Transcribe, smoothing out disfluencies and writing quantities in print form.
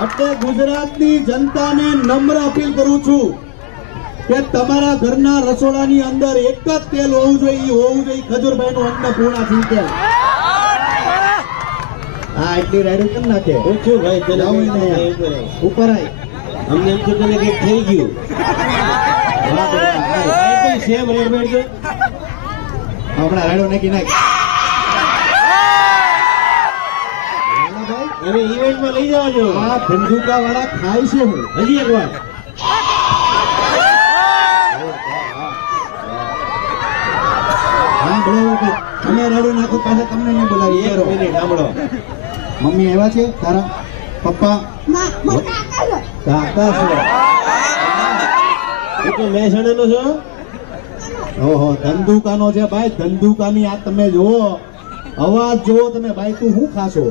એટલે ગુજરાતની જનતાને નમ્ર અપીલ કરું છું કે તમારા ઘરના રસોડાની અંદર એક જ તેલ હોવું જોઈએ ખજૂરભાઈનું અન્નપૂર્ણા સિંગતેલ. હા એટલી રાઈડ કરી નાખે. પૂછ્યું ભાઈ તને લાવો કઈ ને ઉપર આય. ઉપર આય. અમને એમ તો તને કઈક થઈ ગયું. હા, આ કઈ સેમ રેડમેડ છે. હમણાં રાડો નાખી નાખ. હવે ઇવેન્ટમાં લઈ જવા જો. આ બંદૂકા વાળા ખાય છે હું. હજી એક વાર. હા બોલાવો કે તમે રાડો નાખો પાછા તમને નહીં બોલાવી. એક મિનિટ સાંભળો. મમ્મી આવ્યા છે તારા પપ્પા કાકા છે. તું તો મહેસાણાનો છો. ઓહો ધંધુકાનો છે ભાઈ. ધંધુકાની આ તમે જુઓ અવાજ જુઓ તમે ભાઈ. તું શું ખાશો?